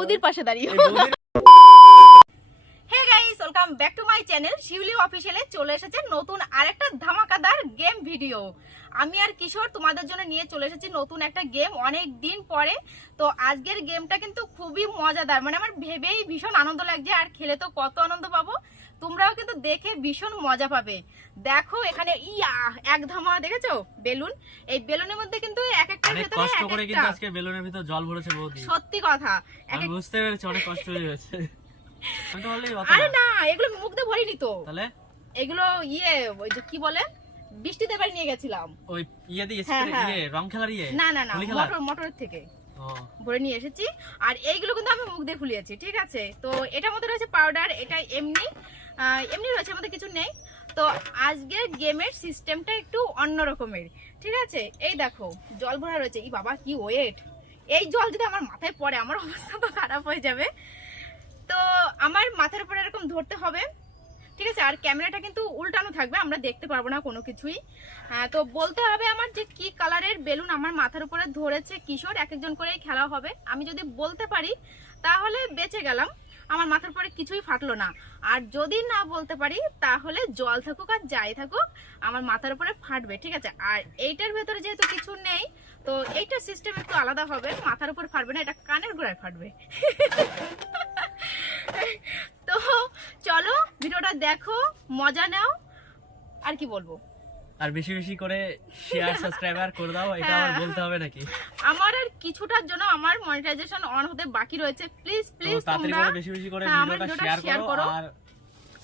ওদের পাশে দাঁড়িয়ে। চ্যানেল শিউলি অফিসিয়ালে চলে এসেছে নতুন আরেকটা ধামাকাদার গেম ভিডিও আমি আর কিশোর তোমাদের জন্য নিয়ে চলে এসেছি নতুন একটা গেম অনেক দিন পরে। তো আজকের গেমটা কিন্তু খুবই মজাদার। মানে আমার ভেবেই ভীষণ আনন্দ লাগছে আর খেলে তো কত আনন্দ পাবো। তোমরাও কিন্তু দেখে ভীষণ মজা পাবে। দেখো এখানে ইয়া এক ধামা দেখেছ? বেলুন। এই বেলুনের মধ্যে কিন্তু এক অনেক ভেতরে কষ্ট করে একটা কিন্তু আজকে বেলুনের ভিতর জল ভরেছে বৌদি। সত্যি কথা। আমি বুঝতে পেরেছি অনেক কষ্ট হয়ে গেছে। আরে না। এগুলো মুখ দিয়ে ভরিনি তো। তাহলে? এগুলো ইয়ে ওই যে কি বলে? বৃষ্টিতে বাড়ি নিয়ে গেছিলাম। ওই ইয়ে দিয়ে হ্যাঁ, spray হ্যাঁ। ইয়ে রং খেলার ইয়ে? না না না মোটর মোটরের থেকে। ভরে নিয়ে এসেছি। আর এইগুলো কিন্তু আমি মুখ দিয়ে ফুলিয়েছি ঠিক আছে? তো এটার মধ্যে রয়েছে পাউডার এটা এমনি এমনি রয়েছে আমাদের কিছু নেই। তো আজকের গেমের সিস্টেমটা একটু অন্য রকমের ঠিক আছে? এই দেখো জল ভরা রয়েছে। এই বাবা কি ওয়েট এই জল যদি আমার মাথায় পড়ে আমার অবস্থা তো খারাপ হয়ে যাবে। তো আমার মাথার উপরে এরকম ধরতে হবে। ঠিক আছে? আর ক্যামেরাটা কিন্তু উল্টানো থাকবে, আমরা দেখতে পারব না কোনো কিছুই। তো বলতে হবে আমার যে কি কালারের বেলুন আমার মাথার উপরে ধরেছে কিশোর এক একজন করেই খেলা হবে। আমি যদি বলতে পারি, তাহলে বেঁচে গেলাম। আমার মাথার পরে কিছুই ফাটলো না। আর যদি না বলতে পারি, তাহলে জল থাকুক আর যাই থাকুক, আমার মাথার উপরে ফাটবে, ঠিক আছে? আর এইটার ভেতরে যেহেতু কিছু নেই, তো এইটার সিস্টেম একটু আলাদা হবে। মাথার উপর ফাটবে না, এটা কানের গোড়ায় ফাটবে। তো চলো ভিডিওটা দেখো মজা নাও। আর কি বলব? আর বেশি বেশি করে শেয়ার সাবস্ক্রাইবার করে দাও এটা হ্যাঁ। আবার বলতে হবে নাকি? আমার আর কিছুটার জন্য আমার মনিটাইজেশন অন হতে বাকি রয়েছে। প্লিজ প্লিজ তোমরা করে বেশি বেশি করে হ্যাঁ, ভিডিওটা শেয়ার করো। আর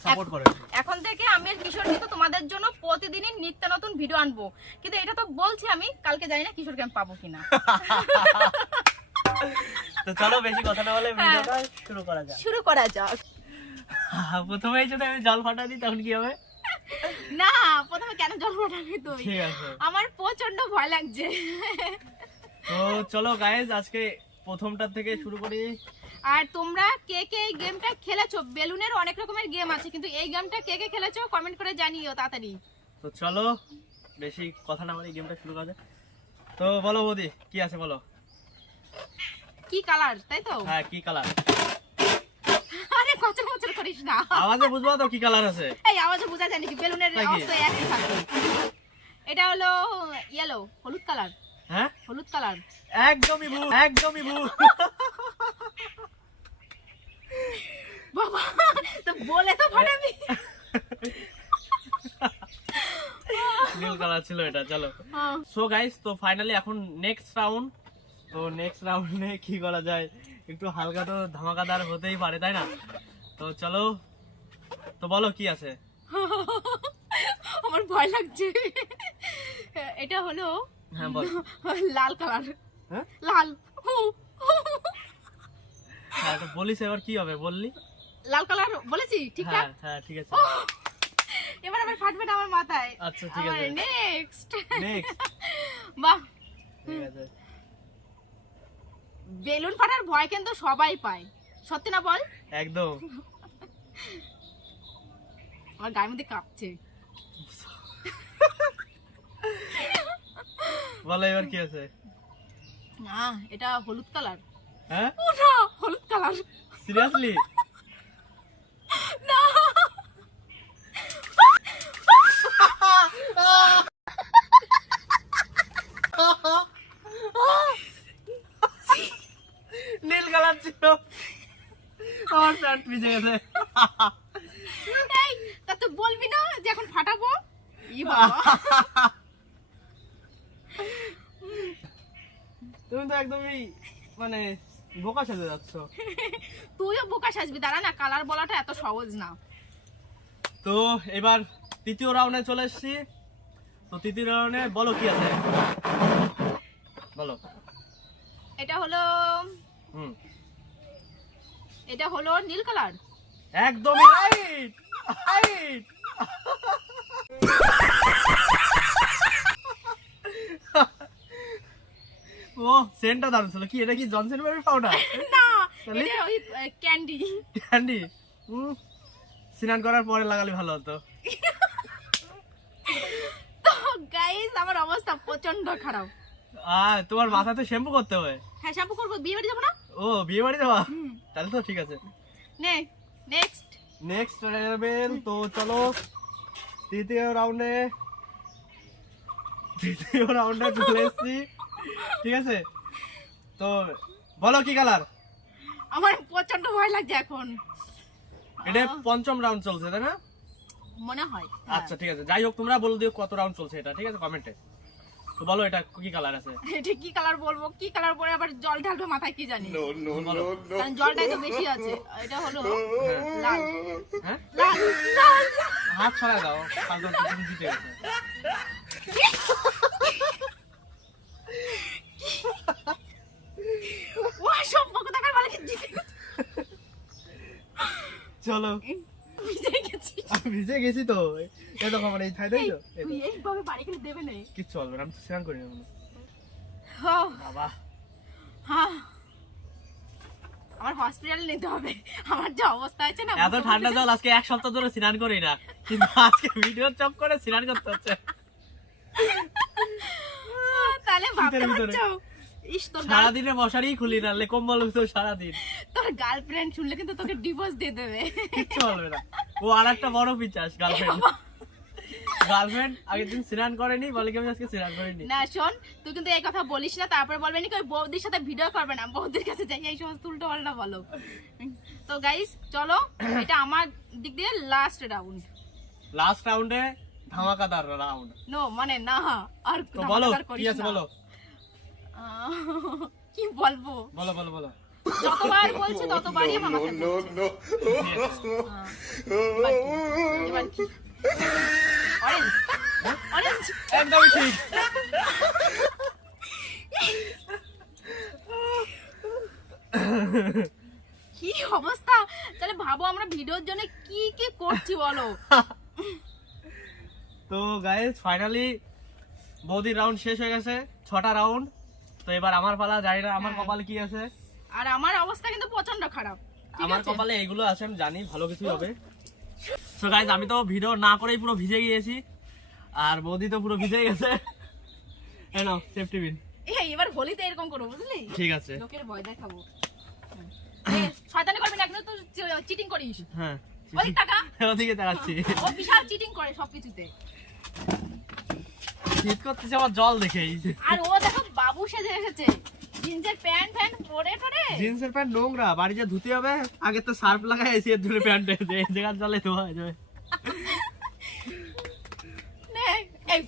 সাপোর্ট করো। এখন থেকে আমি আর কিশোর কিন্তু তোমাদের জন্য প্রতিদিনই নিত্য নতুন ভিডিও আনব। কিন্তু এটা তো বলছি আমি কালকে জানি না কিশোরকে আমি পাবো কিনা। তো চলো বেশি কথা না বলে হ্যাঁ। ভিডিওটা শুরু করা যাক। শুরু করা যাক। প্রথমেই যদি আমি জল ফাটা দিই তখন কি হবে? না প্রথমে কেন জল ফাটাবি তুই? ঠিক আছে। আমার প্রচণ্ড ভয় লাগছে। তো চলো গাইজ আজকে প্রথমটার থেকে শুরু করি। আর তোমরা কে কে এই গেমটা খেলেছো? বেলুনের অনেক রকমের গেম আছে কিন্তু এই গেমটা কে কে খেলেছো কমেন্ট করে জানিও তাড়াতাড়ি। তো চলো বেশি কথা না বলে গেমটা শুরু করা যাক। তো বলো বৌদি কি আছে বলো? কি কালার তাই তো? হ্যাঁ কি কালার? আরে কচর কচর করিস না। আওয়াজে বুঝব তো কি কালার আছে। এই আওয়াজে বোঝা যায় নাকি? বেলুনের অবস্থা একই থাকবে এটা হলো ইয়েলো হলুদ কালার। হ্যাঁ? হলুদ কালার। একদমই ভুল একদমই ভুল বাবা তো বলে তো ফাটাবি। নীল কালার ছিল এটা চলো। হ্যাঁ। সো গাইস তো ফাইনালি এখন নেক্সট রাউন্ড তো নেক্সট রাউন্ডে কি করা যায়? একটু হালকা তো ধামাকাদার হতেই পারে তাই না? তো চলো তো বলো কি আছে? আমার ভয় লাগছে। এটা হলো হ্যাঁ বল। লাল কালার। হ্যাঁ? লাল। হ্যাঁ তো বলিস এবার কি হবে বললি? লাল কালার বলেছি ঠিকঠাক হ্যাঁ হ্যাঁ ঠিক আছে। এবার আবার ফাটবে না আমার মাথায়। আচ্ছা ঠিক আছে। নেক্সট নেক্সট বাহ। ঠিক আছে। বেলুন ফাটার ভয় কিন্তু সবাই পায়। সত্যি না বল? একদম। আমার গায়ের মধ্যে কাঁপছে। বলো এবার কি আছে? না এটা হলুদ কালার। হ্যাঁ? হলুদ কালার। সিরিয়াসলি কালার আমার প্যান্ট ভিজে গেছে। তা তুই বলবি না যে এখন ফাটাবো? ই বাবা। তুমি তো একদমই মানে বোকা সেজে যাচ্ছ। তুইও বোকা সাজবি দাঁড়া না কালার বলাটা এত সহজ না। তো এবার তৃতীয় রাউন্ডে চলে এসেছি। তো তৃতীয় রাউন্ডে বলো কি আছে? বলো। এটা হলো হুম। এটা হলো নীল কালার। একদমই রাইট রাইট ও সেন্টটা দারুণ ছিল। কি এটা কি জনসন বেবি পাউডার না এটা ওই ক্যান্ডি ক্যান্ডি স্নান করার পরে লাগালে ভালো হতো। তো গাইস আমার অবস্থা প্রচণ্ড খারাপ। আর তোমার মাথাতে শ্যাম্পু করতে হবে। হ্যাঁ শ্যাম্পু করব। বিয়ে বাড়ি যাব না? ও বিয়ে বাড়ি যাওয়া তাহলে তো ঠিক আছে। নে নেক্সট নেক্সট তো চলো তৃতীয় রাউন্ডে তৃতীয় রাউন্ডে চলে এসেছি। ঠিক আছে? তো বলো কি কালার আমার প্রচণ্ড ভয় লাগছে এখন। এটা পঞ্চম রাউন্ড চলছে তাই না? মনে হয় আচ্ছা ঠিক আছে। যাই হোক তোমরা বলে দিও কত রাউন্ড চলছে এটা ঠিক আছে? কমেন্টে তো বলো এটা কি কালার আছে? হ্যাঁ। এটা কি কালার বলব? কি কালার পরে আবার জল ঢালবে মাথায় কি জানি? কারণ জলটাই তো বেশি আছে। এটা হলো লাল। হ্যাঁ? লাল লাল হাত ছড়ায় দাও ফালতু তুমি জিতে গেছে। ও সম্পর্ক থাকার বলে কি জিতে চলো। ভিজে গেছি। ভিজে গেছি তো। এই খবর এই থাই তাই তো এই তো। তুই এইভাবে বাড়ি করে দেবে না কিচ্ছু হবে না আমি তো স্নান করি না এখনও। বাবা। হ্যাঁ। আমার হসপিটাল নিতে হবে। আমার যে অবস্থা আছে না এত ঠান্ডা জল আজকে এক সপ্তাহ ধরে স্নান করি না। কিন্তু আজকে ভিডিও চক করে স্নান করতে হচ্ছে। তাহলে ভাবতে পারছ? ইস তোর সারাদিনে মশারি খুলি না লে কম্বল তো সারাদিন। তোর গার্লফ্রেন্ড শুনলে কিন্তু তোকে ডিভোর্স দিয়ে দেবে। কিচ্ছু হবে না। ও আর একটা বড় পিচাস গার্লফ্রেন্ড গার্লফ্রেন্ড আগের দিন স্নান করেনি বলে কি আমি আজকে স্নান করিনি না শোন তুই কিন্তু এই কথা বলিস না তারপরে বলবে নাকি ওই বৌদির সাথে ভিডিও করবে না বৌদির কাছে যাই এই সমস্ত উল্টো পাল্টা বলো তো গাইস চলো এটা আমার দিক দিয়ে লাস্ট রাউন্ড লাস্ট রাউন্ডে ধামাকাদার রাউন্ড নো মানে না আর তো বলো কি আছে বলো কি বলব বলো বলো বলো যতবার বলছি ততবারই আমার অরেঞ্জ অরেঞ্জ একদমই ঠিক কি অবস্থা? তাহলে ভাবো আমরা ভিডিওর জন্য কি কি করছি বলো। তো গাইস ফাইনালি বৌদির রাউন্ড শেষ হয়ে গেছে ছটা রাউন্ড তো এবার আমার পালা জানি না আমার হ্যাঁ। কপালে কি আছে। আর আমার অবস্থা কিন্তু প্রচণ্ড খারাপ আমার কপালে এগুলো আছে আমি জানি ভালো কিছু হবে। তো গাইজ আমি তো ভিডিও না করেই পুরো ভিজে গিয়েছি। আর বৌদি তো পুরো ভিজে গেছে। নাও সেফটি বিন এই, এবার হোলিতে এরকম করব বুঝলি? ঠিক আছে। লোকের ভয় দেখাবো। শয়তানি করবি না কিন্তু তুই চিটিং করিস। হ্যাঁ ওই টাকা ওদিকে দেখাচ্ছি ও বিশাল চিটিং করে সবকিছুতে। শীত করতেছে আমার জল দেখেই আর ও দেখো বাবু সেজে এসেছে। জিন্সের প্যান্ট ফ্যান্ট পরে টরে? জিন্সের প্যান্ট নোংরা বাড়ি যা ধুতে হবে। আগে তো সার্ফ লাগাই এসে ধুলে প্যান্ট এই জায়গার জলে ধোয়া যাবে। নে এই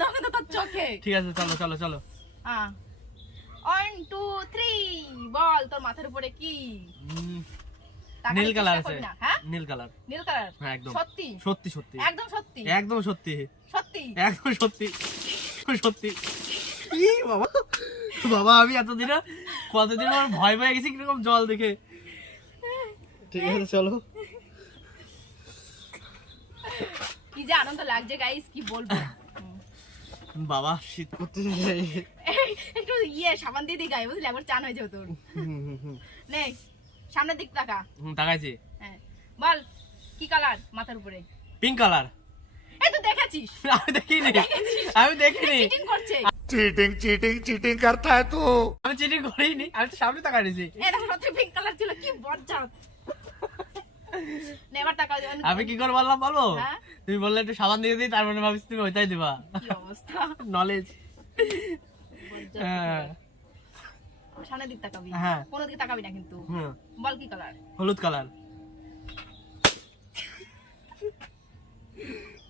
দাও কিন্তু তোর চোখে। ঠিক আছে চলো চলো চলো। হ্যাঁ ওয়ান টু থ্রি বল তোর মাথার উপরে কি? নীল কালার আছে। হ্যাঁ? নীল কালার। নীল কালার? হ্যাঁ একদম। সত্যি? সত্যি সত্যি। একদম সত্যি? একদম সত্যি। সত্যি? একদম সত্যি। সত্যি। ই বাবা? বাবা আমি এতদিনে কতদিন আমার ভয় পেয়ে গেছি কীরকম জল দেখে। ঠিক আছে চলো। কি যে আনন্দ লাগছে গাইস কি বলব? বাবা শীত করতেছে এই, একটু ইয়ে সাবান দিয়ে দিই গায়ে বুঝলি? একবার চান হয়ে যাও তোর। নে সামনের দিক তাকা। হুম তাকাইছি। হ্যাঁ। বল কি কালার মাথার উপরে? পিঙ্ক কালার এই তো দেখেছিস আমি দেখিনি। আমি দেখিনি। চিটিং করছে। চিটিং চিটিং চিটিং করতা তো আমি চিটিং করিনি আমি তো সামনে তাকাই দিছি এটা সত্যি পিঙ্ক কালার ছিল কি বজ্জাত নেভার টাকা আমি কি করে বললাম বলো হ্যাঁ? তুমি বললে একটু সাবান দিয়ে দিই তার মানে ভাবছি তুমি ওইটাই দিবা। কি অবস্থা? নলেজ হ্যাঁ। সামনের হ্যাঁ।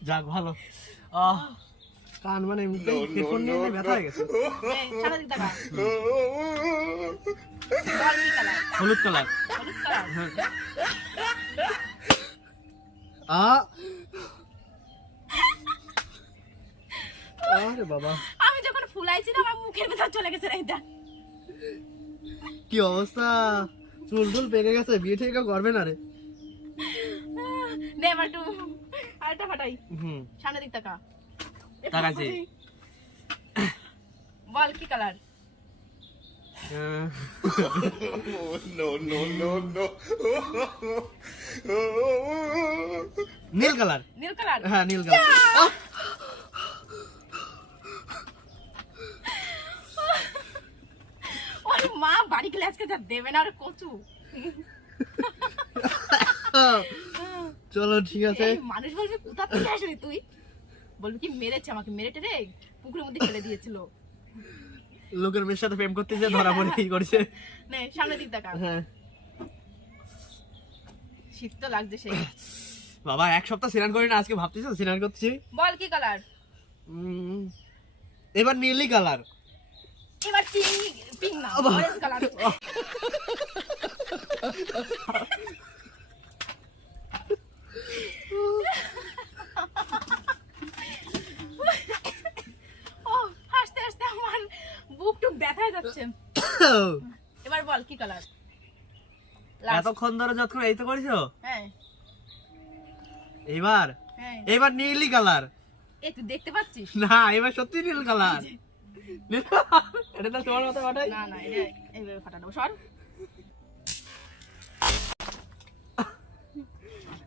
যাক ভালো। আহ কান মানে এমনিতেই হেডফোন নিয়ে নিয়ে ব্যথা হয়ে গেছে। কি হলুদ কালার। আ। আরে বাবা। আমি যখন ফুলাইছি না আমার মুখের ভেতর চলে গেছে রে এটা। কি অবস্থা? চুল টুল পেকে গেছে বিয়ে ঠিক করবে না রে। নে এবার একটু আরেকটা ফাটাই। হুম। সামনের দিক তার আছে বল কি কালার নীল কালার নীল কালার হ্যাঁ নীল কালার মা বাড়ি গেলে আজকে যা দেবে না আর কচু। চলো ঠিক আছে। মানুষ বলছে কোথা থেকে আসলি তুই? বলবি কি মেরেছে আমাকে? মেরে টেরে পুকুরের মধ্যে ফেলে দিয়েছিল। লোকের মেয়ের সাথে প্রেম করতে যে ধরা পড়ে কি করছে? নে সামনের দিক দেখা হ্যাঁ। শীত তো লাগছে সেই। বাবা এক সপ্তাহ স্নান করি না আজকে ভাবতেছি স্নান করছি? বল কি কালার এবার নীলি কালার এবার পিঙ্ক পিঙ্ক না অরেঞ্জ কালার ও হাসতে হাসতে আমার বুক টুক ব্যথা যাচ্ছে। এবার বল কি কালার এতক্ষণ ধরে যতক্ষণ এই তো করেছ? হ্যাঁ। এবার হ্যাঁ। এবার নীলি কালার এই তুই দেখতে পাচ্ছিস? না এবার সত্যি নীল কালার এটা তো তোমার মাথায় পাঠাই না না এটা এইভাবে ফাটানো সর।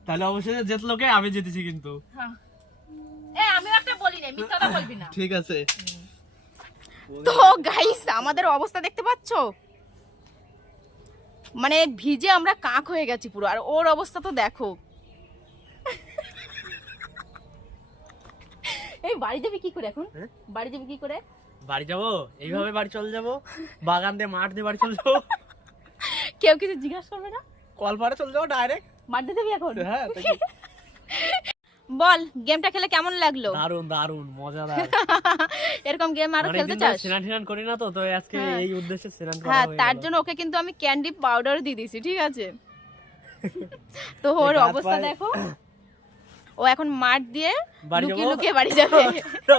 তাহলে অবশ্যই জিতলো কে আমি জিতেছি কিন্তু। হ্যাঁ। এ একটা বলি না মিথ্যা বলবি না। ঠিক আছে। তো গাইস আমাদের অবস্থা দেখতে পাচ্ছ? মানে ভিজে আমরা কাক হয়ে গেছি পুরো আর ওর অবস্থা তো দেখো। এই বাড়ি যাবি কি করে এখন? হ্যাঁ? বাড়ি যাবি কি করে? বাড়ি যাব? এইভাবে বাড়ি চলে যাব? বাগান দিয়ে মাঠ দিয়ে বাড়ি চলে যাব? কেউ কিছু জিজ্ঞাসা করবে না? কলপাড়ে চলে যাব ডাইরেক্ট মাঠ দিয়ে যাবি এখন? হ্যাঁ? বল গেমটা খেলে কেমন লাগল? দারুণ দারুণ মজাদার। এরকম গেম আরও খেলতে চাস? স্নান টিনান করি না তো তো আজকে হ্যাঁ। এই উদ্দেশ্যে স্নান করা হ্যাঁ তার জন্য ওকে কিন্তু আমি ক্যান্ডি পাউডার দিয়ে দিয়েছি ঠিক আছে? তো ওর অবস্থা দেখো ও এখন মাঠ দিয়ে বাড়ি লুকিয়ে লুকিয়ে বাড়ি যাবে।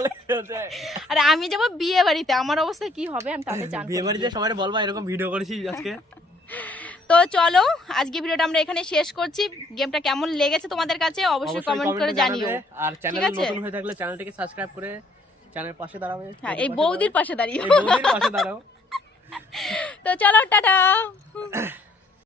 আরে আমি যাব বিয়ে বাড়িতে আমার অবস্থা কি হবে আমি তাহলে জানব বিয়ে বাড়িতে সবাই বলবা এরকম ভিডিও করেছি আজকে? তো চলো আজকে ভিডিওটা আমরা এখানে শেষ করছি। গেমটা কেমন লেগেছে তোমাদের কাছে অবশ্যই কমেন্ট করে জানিও। আর চ্যানেল? নতুন হয়ে থাকলে চ্যানেলটিকে সাবস্ক্রাইব করে চ্যানেল পাশে দাঁড়াবে। হ্যাঁ এই বৌদির পাশে দাঁড়িয়ে এই বৌদির পাশে দাঁড়াও। তো চলো টাটা।